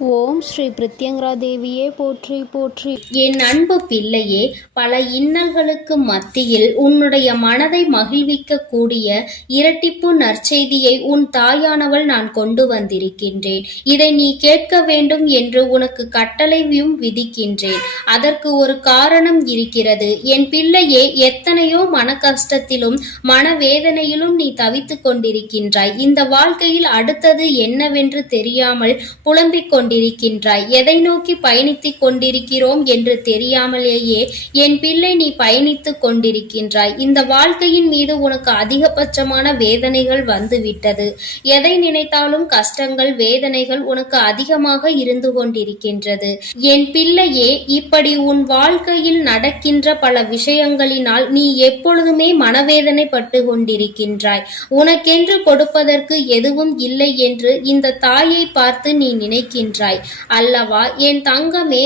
ஓம் ஸ்ரீ பிரித்யங்கரா தேவியே போற்றி போற்றி. என் அன்பு பிள்ளையே பல இன்னல்களுக்கு மத்தியில் உன்னுடைய மனதை மகிழ்விக்க கூடிய இரட்டிப்பு நற்செய்தியை உன் தாயானவள் நான் கொண்டு வந்திருக்கின்றேன். இதை நீ கேட்க வேண்டும் என்று உனக்கு கட்டளையும் விதிக்கின்றேன். அதற்கு ஒரு காரணம் இருக்கிறது. என் பிள்ளையே எத்தனையோ மன கஷ்டத்திலும் மனவேதனையிலும் நீ தவித்துக் கொண்டிருக்கின்றாய். இந்த வாழ்க்கையில் அடுத்தது என்னவென்று தெரியாமல் புலம்பிக் கொண்டிருக்கின்றாய். எதை நோக்கி பயணித்துக் கொண்டிருக்கிறோம் என்று தெரியாமலேயே என் பிள்ளை நீ பயணித்துக் கொண்டிருக்கின்றாய். இந்த வாழ்க்கையின் மீது உனக்கு அதிகபட்சமான வேதனைகள் வந்துவிட்டது. எதை நினைத்தாலும் கஷ்டங்கள் வேதனைகள் உனக்கு அதிகமாக இருந்து கொண்டிருக்கின்றது. என் பிள்ளையே இப்படி உன் வாழ்க்கையில் நடக்கின்ற பல விஷயங்களினால் நீ எப்பொழுதுமே மனவேதனை பட்டு கொண்டிருக்கின்றாய். உனக்கென்று கொடுப்பதற்கு எதுவும் இல்லை என்று இந்த தாயை பார்த்து நீ நினைக்கின்றாய் அல்லவா என் தங்கமே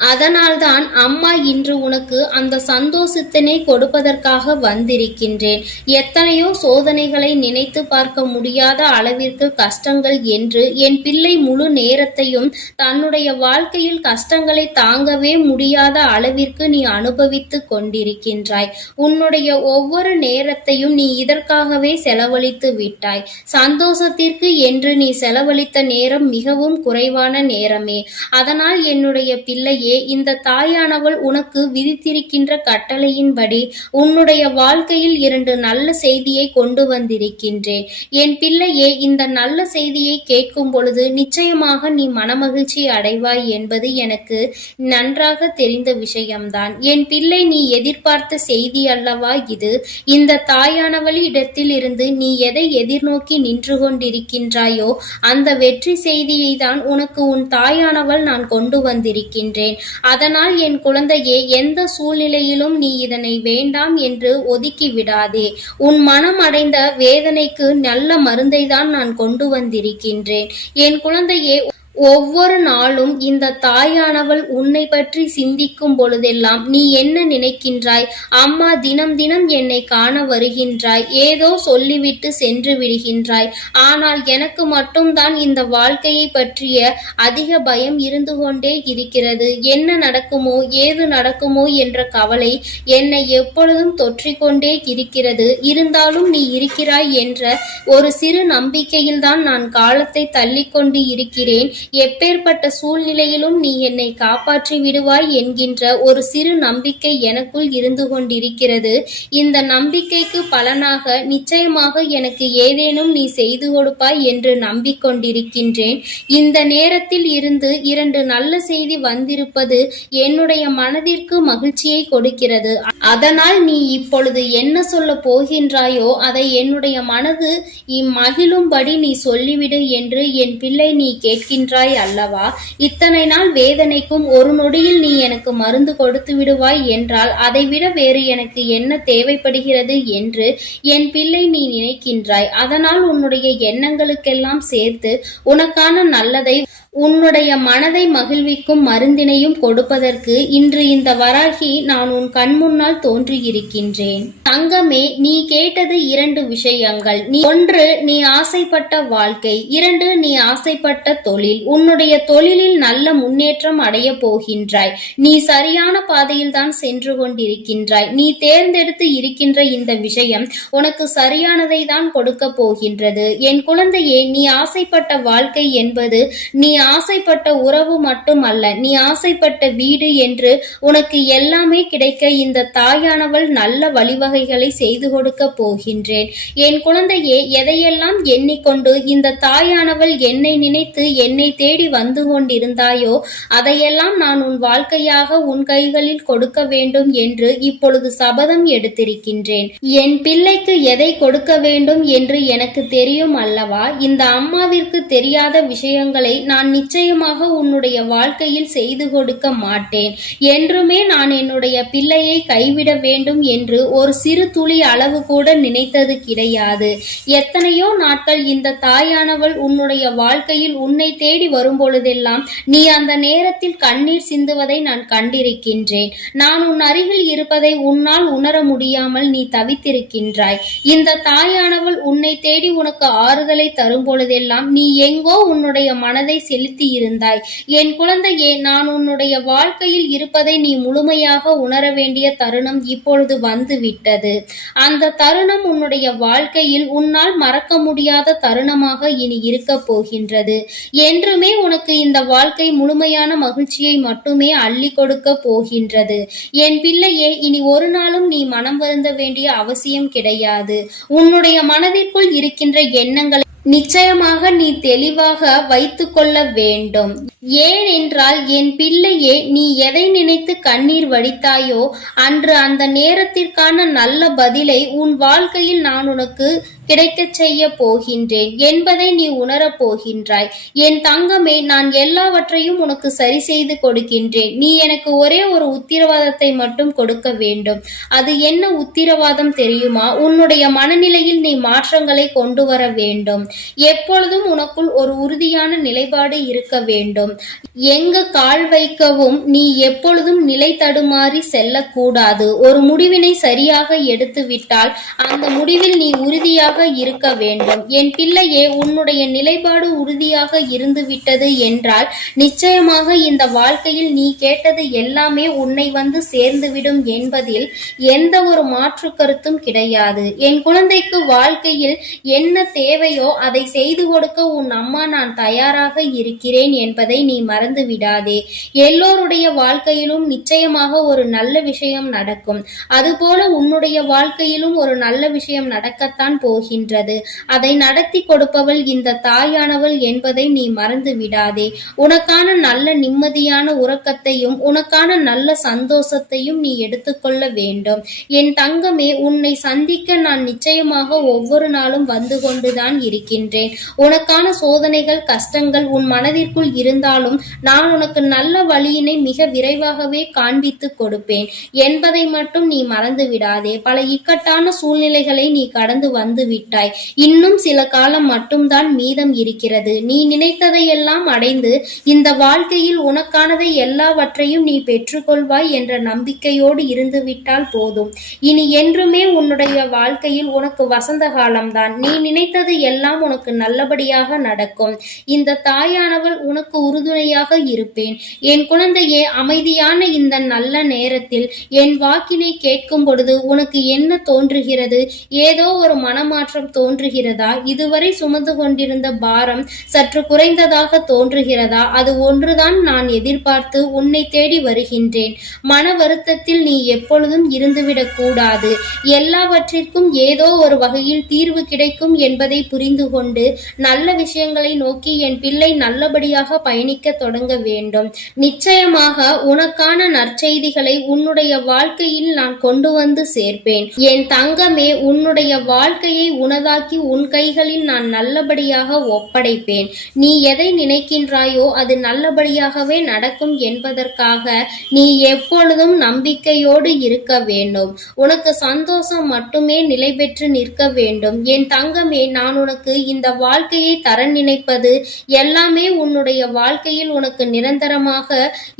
அதனால்தான் அம்மா இன்று உனக்கு அந்த சந்தோஷத்தினை கொடுப்பதற்காக வந்திருக்கின்றேன். எத்தனையோ சோதனைகளை நினைத்து பார்க்க முடியாத அளவிற்கு கஷ்டங்கள் என்று என் பிள்ளை முழு நேரத்தையும் தன்னுடைய வாழ்க்கையில் கஷ்டங்களை தாங்கவே முடியாத அளவிற்கு நீ அனுபவித்துக் கொண்டிருக்கின்றாய். உன்னுடைய ஒவ்வொரு நேரத்தையும் நீ இதற்காகவே செலவழித்து விட்டாய். சந்தோஷத்திற்கு என்று நீ செலவழித்த நேரம் மிகவும் குறைவான நேரமே. அதனால் என்னுடைய பிள்ளையே இந்த தாயானவள் உனக்கு விதித்திருக்கின்ற கட்டளையின்படி உன்னுடைய வாழ்க்கையில் இரண்டு நல்ல செய்தியை கொண்டு வந்திருக்கின்றேன். என் பிள்ளையே இந்த நல்ல செய்தியை கேட்கும் பொழுது நிச்சயமாக நீ மனமகிழ்ச்சி அடைவாய் என்பது எனக்கு நன்றாக தெரிந்த விஷயம்தான். என் பிள்ளை நீ எதிர்பார்த்த செய்தி அல்லவா இது? இந்த தாயானவள் இடத்தில் இருந்து நீ எதை எதிர்நோக்கி நின்று கொண்டிருக்கின்றாயோ அந்த வெற்றி செய்தியை தான் உனக்கு உன் தாயானவள் நான் கொண்டு வந்திருக்கின்றேன். அதனால் என் குழந்தையே எந்த சூழ்நிலையிலும் நீ இதனை வேண்டாம் என்று ஒதுக்கி விடாதே உன் மனம் அடைந்த வேதனைக்கு நல்ல மருந்தை தான் நான் கொண்டு வந்திருக்கின்றேன். என் குழந்தையே ஒவ்வொரு நாளும் இந்த தாயானவள் உன்னை பற்றி சிந்திக்கும் பொழுதெல்லாம் நீ என்ன நினைக்கின்றாய்? அம்மா தினம் தினம் என்னை காண வருகின்றாய். ஏதோ சொல்லிவிட்டு சென்று விடுகின்றாய். ஆனால் எனக்கு மட்டும்தான் இந்த வாழ்க்கையை பற்றிய அதிக பயம் இருந்து கொண்டே இருக்கிறது. என்ன நடக்குமோ ஏது நடக்குமோ என்ற கவலை என்னை எப்பொழுதும் தொற்றிக்கொண்டே இருக்கிறது. இருந்தாலும் நீ இருக்கிறாய் என்ற ஒரு சிறு நம்பிக்கையில்தான் நான் காலத்தை தள்ளிக்கொண்டு இருக்கிறேன். எப்பேற்பட்ட சூழ்நிலையிலும் நீ என்னை காப்பாற்றி விடுவாய் என்கின்ற ஒரு சிறு நம்பிக்கை எனக்குள் இருந்து கொண்டிருக்கிறது. இந்த நம்பிக்கைக்கு பலனாக நிச்சயமாக எனக்கு ஏதேனும் நீ செய்து கொடுப்பாய் என்று நம்பிக்கொண்டிருக்கின்றேன். இந்த நேரத்தில் இருந்து இரண்டு நல்ல செய்தி வந்திருப்பது என்னுடைய மனதிற்கு மகிழ்ச்சியை கொடுக்கிறது. அதனால் நீ இப்பொழுது என்ன சொல்ல போகின்றாயோ அதை என்னுடைய மனது இம்மகிழும்படி நீ சொல்லிவிடு என்று என் பிள்ளை நீ கேட்கின்றாய். அல்லவா? இத்தனை நாள் வேதனைக்கும் ஒரு நொடியில் நீ எனக்கு மருந்து கொடுத்து விடுவாய் என்றால் அதைவிட வேறு எனக்கு என்ன தேவைப்படுகிறது என்று என் பிள்ளை நீ நினைக்கின்றாய். அதனால் உன்னுடைய எண்ணங்களுக்கெல்லாம் சேர்த்து உனக்கான நல்லதை உன்னுடைய மனதை மகிழ்விக்கும் மருந்தினையும் கொடுப்பதற்கு இன்று இந்த வராகி நான் உன் கண் முன்னால் தோன்றியிருக்கின்றேன். தங்கமே நீ கேட்டது இரண்டு விஷயங்கள். நீ ஒன்று நீ ஆசைப்பட்ட வாழ்க்கை. இரண்டு நீ ஆசைப்பட்ட தொழில். உன்னுடைய தொழிலில் நல்ல முன்னேற்றம் அடைய போகின்றாய். நீ சரியான பாதையில் தான் சென்று கொண்டிருக்கின்றாய். நீ தேர்ந்தெடுத்து இருக்கின்ற இந்த விஷயம் உனக்கு சரியானதை தான் கொடுக்க போகின்றது. என் குழந்தையே நீ ஆசைப்பட்ட வாழ்க்கை என்பது நீ ஆசைப்பட்ட உறவு மட்டும் அல்ல நீ ஆசைப்பட்ட வீடு என்று உனக்கு எல்லாமே கிடைக்க இந்த தாயானவள் நல்ல வழிவகைகளை செய்து கொடுக்க போகின்றேன். என் குழந்தையே எதையெல்லாம் எண்ணிக்கொண்டு இந்த தாயானவள் என்னை நினைத்து என்னை தேடி வந்து கொண்டிருந்தாயோ அதையெல்லாம் நான் உன் வாழ்க்கையாக உன் கைகளில் கொடுக்க வேண்டும் என்று இப்பொழுது சபதம் எடுத்திருக்கின்றேன். என் பிள்ளைக்கு எதை கொடுக்க வேண்டும் என்று எனக்கு தெரியும் அல்லவா? இந்த அம்மாவிற்கு தெரியாத விஷயங்களை நான் நிச்சயமாக உன்னுடைய வாழ்க்கையில் செய்து கொடுக்க மாட்டேன். என்றுமே நான் என் தன்னுடைய பிள்ளையை கைவிட வேண்டும் என்று ஒரு சிறு துளி அளவு கூட நினைத்தது கிடையாது. எத்தனையோ நாட்கள் இந்த தாயானவள் உன்னுடைய வாழ்க்கையில் உன்னை தேடி வரும்பொழுதெல்லாம் நீ அந்த நேரத்தில் கண்ணீர் சிந்துவதை நான் கண்டிருக்கின்றேன். நான் உன் அருகில் இருப்பதை உன்னால் உணர முடியாமல் நீ தவித்திருக்கின்றாய். இந்த தாயானவள் உன்னை தேடி உனக்கு ஆறுதலை தரும் பொழுதெல்லாம் நீ எங்கோ உன்னுடைய மனதை செலுத்தி இருந்தாய் என் குழந்தையே நான் உன்னுடைய வாழ்க்கையில் இருப்பதை நீ முழுமையாக உணர வேண்டிய தருணம் இப்பொழுது வந்துவிட்டது. அந்த தருணம் உன்னுடைய வாழ்க்கையில் உன்னால் மறக்க முடியாத தருணமாக இனி இருக்க போகின்றது. என்றுமே உனக்கு இந்த வாழ்க்கை முழுமையான மகிழ்ச்சியை மட்டுமே அள்ளி கொடுக்க போகின்றது. என் பிள்ளையே இனி ஒரு நாளும் நீ மனம் வருந்த வேண்டிய அவசியம் கிடையாது. உன்னுடைய மனதிற்குள் இருக்கின்ற எண்ணங்களை நிச்சயமாக நீ தெளிவாக வைத்துக்கொள்ள வேண்டும். ஏனென்றால் என் பிள்ளையே நீ எதை நினைத்து கண்ணீர் வடித்தாயோ அன்று அந்த நேரத்திற்கான நல்ல பதிலை உன் வாழ்க்கையில் நான் உனக்கு கிடைக்கச் செய்ய போகின்றேன். என்பதை நீ உணரப் போகின்றாய். என் தங்கமே நான் எல்லாவற்றையும் உனக்கு சரி செய்து கொடுக்கின்றேன். நீ எனக்கு ஒரே ஒரு உத்திரவாதத்தை மட்டும் கொடுக்க வேண்டும். அது என்ன உத்திரவாதம் தெரியுமா? உன்னுடைய மனநிலையில் நீ மாற்றங்களை கொண்டு வர வேண்டும். எப்பொழுதும் உனக்குள் ஒரு உறுதியான நிலைப்பாடு இருக்க வேண்டும். எங்க கால் வைக்கவும் நீ எப்பொழுதும் நிலை தடுமாறி செல்லக்கூடாது. ஒரு முடிவினை சரியாக எடுத்து விட்டால் அந்த முடிவில் நீ உறுதியாக இருக்க வேண்டும். என் பிள்ளையே உன்னுடைய நிலைப்பாடு உறுதியாக இருந்து விட்டது என்றால் நிச்சயமாக இந்த வாழ்க்கையில் நீ கேட்டது எல்லாமே உன்னை வந்து சேர்ந்துவிடும் என்பதில் எந்த ஒரு மாற்று கருத்தும் கிடையாது. என் குழந்தைக்கு வாழ்க்கையில் என்ன தேவையோ அதை செய்து கொடுக்க உன் அம்மா நான் தயாராக இருக்கிறேன் என்பதை நீ மறந்து விடாதே எல்லோருடைய வாழ்க்கையிலும் நிச்சயமாக ஒரு நல்ல விஷயம் நடக்கும். அதுபோல உன்னுடைய வாழ்க்கையிலும் ஒரு நல்ல விஷயம் நடக்கத்தான் போகின்றது அதை நடத்தி கொடுப்பவள் இந்த தாயானவள் என்பதை நீ மறந்து விடாதே. உனக்கான நல்ல நிம்மதியான உறக்கத்தையும் உனக்கான நல்ல சந்தோஷத்தையும் நீ எடுத்துக்கொள்ள வேண்டும். என் தங்கமே உன்னை சந்திக்க நான் நிச்சயமாக ஒவ்வொரு நாளும் வந்து கொண்டுதான் இருக்கின்றேன். உனக்கான சோதனைகள் கஷ்டங்கள் உன் மனதிற்குள் இருந்தாலும் நான் உனக்கு நல்ல வழியினை மிக விரைவாகவே காண்பித்து கொடுப்பேன். என்பதை மட்டும் நீ மறந்து விடாதே. பல இக்கட்டான சூழ்நிலைகளை நீ கடந்து வந்து விட்டாய். இன்னும் சில காலம் மட்டும்தான் மீதம் இருக்கிறது. நீ நினைத்ததையெல்லாம் அடைந்து இந்த வாழ்க்கையில் உனக்கானதை எல்லாவற்றையும் நீ பெற்றுக்கொள்வாய் என்ற நம்பிக்கையோடு இருந்துவிட்டால் போதும். இனி என்றுமே உன்னுடைய வாழ்க்கையில் உனக்கு வசந்த காலம்தான். நீ நினைத்தது எல்லாம் உனக்கு நல்லபடியாக நடக்கும். இந்த தாயானவள் உனக்கு உறுதுணையாக இருப்பேன். என் குழந்தையே அமைதியான இந்த நல்ல நேரத்தில் என் வாக்கினை கேட்கும் பொழுது உனக்கு என்ன தோன்றுகிறது? ஏதோ ஒரு ஏமாற்றம் தோன்றுகிறதா? இதுவரை சுமந்து கொண்டிருந்த பாரம் சற்று குறைந்ததாக தோன்றுகிறதா? அது ஒன்றுதான் நான் எதிர்பார்த்து உன்னை தேடி வருகின்றேன். மன வருத்தத்தில் நீ எப்பொழுதும் இருந்துவிடக் கூடாது. எல்லாவற்றிற்கும் ஏதோ ஒரு வகையில் தீர்வு கிடைக்கும் என்பதை புரிந்து கொண்டு நல்ல விஷயங்களை நோக்கி என் பிள்ளை நல்லபடியாக பயணிக்க தொடங்க வேண்டும். நிச்சயமாக உனக்கான நற்செய்திகளை உன்னுடைய வாழ்க்கையில் நான் கொண்டு வந்து சேர்ப்பேன். என் தங்கமே உன்னுடைய வாழ்க்கையை உனதாக்கி உன் கைகளில் நான் நல்லபடியாக ஒப்படைப்பேன். நீ எதை நினைக்கின்றாயோ அது நல்லபடியாகவே நடக்கும் என்பதற்காக நீ எப்பொழுதும் நம்பிக்கையோடு இருக்க வேண்டும். உனக்கு சந்தோஷம் மட்டுமே நிலை பெற்று நிற்க வேண்டும். என் தங்கமே நான் உனக்கு இந்த வாழ்க்கையை தர நினைப்பது எல்லாமே உன்னுடைய வாழ்க்கையில் உனக்கு நிரந்தரமாக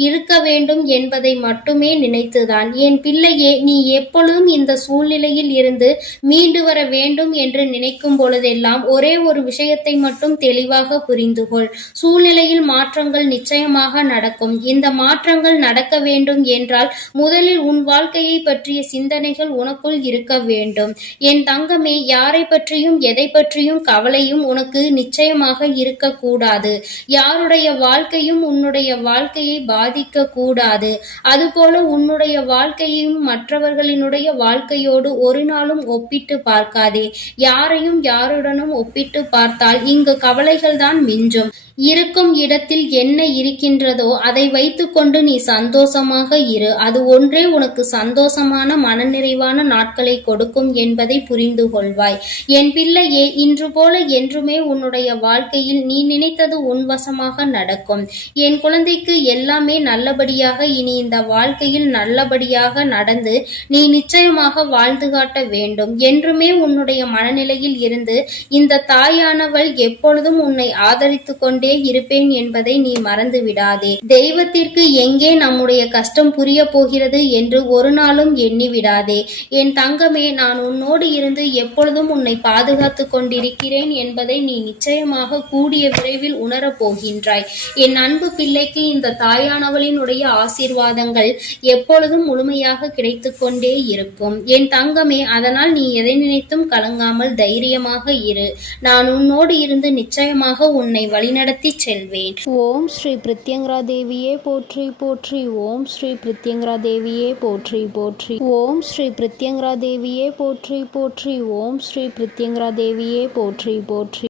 இருக்க வேண்டும் என்பதை மட்டுமே நினைத்துதான். என் பிள்ளையே நீ எப்பொழுதும் இந்த சூழ்நிலையில் இருந்து மீண்டு வர வேண்டும் என்று நினைக்கும் பொழுதெல்லாம் ஒரே ஒரு விஷயத்தை மட்டும் தெளிவாக புரிந்து கொள் சூழ்நிலையில் மாற்றங்கள் நிச்சயமாக நடக்கும். இந்த மாற்றங்கள் நடக்க வேண்டும் என்றால் முதலில் உன் வாழ்க்கையை பற்றிய சிந்தனைகள் உனக்குள் இருக்க வேண்டும். என் தங்கமே யாரை பற்றியும் எதை பற்றியும் கவலையும் உனக்கு நிச்சயமாக இருக்கக்கூடாது. யாருடைய வாழ்க்கையும் உன்னுடைய வாழ்க்கையை பாதிக்க கூடாது அதுபோல உன்னுடைய வாழ்க்கையையும் மற்றவர்களினுடைய வாழ்க்கையோடு ஒரு நாளும் ஒப்பிட்டு பார்க்காதே. யாரையும் யாருடனும் ஒப்பிட்டு பார்த்தால் இங்கு கவலைகள் தான் மிஞ்சும். இருக்கும் இடத்தில் என்ன இருக்கின்றதோ அதை வைத்துக்கொண்டு நீ சந்தோஷமாக இரு. அது ஒன்றே உனக்கு சந்தோஷமான மனநிறைவான நாட்களை கொடுக்கும் என்பதை புரிந்து கொள்வாய். என் பிள்ளையே இன்று போல என்றுமே உன்னுடைய வாழ்க்கையில் நீ நினைத்தது உன் வசமாக நடக்கும். என் குழந்தைக்கு எல்லாமே நல்லபடியாக இனி இந்த வாழ்க்கையில் நல்லபடியாக நடந்து நீ நிச்சயமாக வாழ்ந்து காட்ட வேண்டும். என்றுமே உன்னுடைய மனநிலையில் இருந்து இந்த தாயானவள் எப்பொழுதும் உன்னை ஆதரித்து கொண்டே கொண்டே இருப்பேன் என்பதை நீ மறந்து விடாதே தெய்வத்திற்கு எங்கே நம்முடைய கஷ்டம் புரிய போகிறது என்று ஒரு நாளும் எண்ணி விடாதே என் தங்கமே நான் உன்னோடு இருந்து எப்பொழுதும் உன்னை பாதுகாத்து கொண்டிருக்கிறேன் என்பதை நீ நிச்சயமாக கூடிய விரைவில் உணரப் போகின்றாய். என் அன்பு பிள்ளைக்கு இந்த தாயானவளினுடைய ஆசீர்வாதங்கள் எப்பொழுதும் முழுமையாக கிடைத்துக் கொண்டே இருக்கும். என் தங்கமே அதனால் நீ எதை நினைத்தும் கலங்காமல் தைரியமாக இரு. நான் உன்னோடு இருந்து நிச்சயமாக உன்னை வழிநடத்த நடத்தி செல்வேன். ஓம் ஸ்ரீ பிரித்யங்கரா தேவியே போற்றி போற்றி. ஓம் ஸ்ரீ பிரித்யங்கரா தேவியே போற்றி போற்றி. ஓம் ஸ்ரீ பிரித்யங்கரா தேவியே போற்றி போற்றி. ஓம் ஸ்ரீ பிரித்யங்கரா தேவியே போற்றி போற்றி.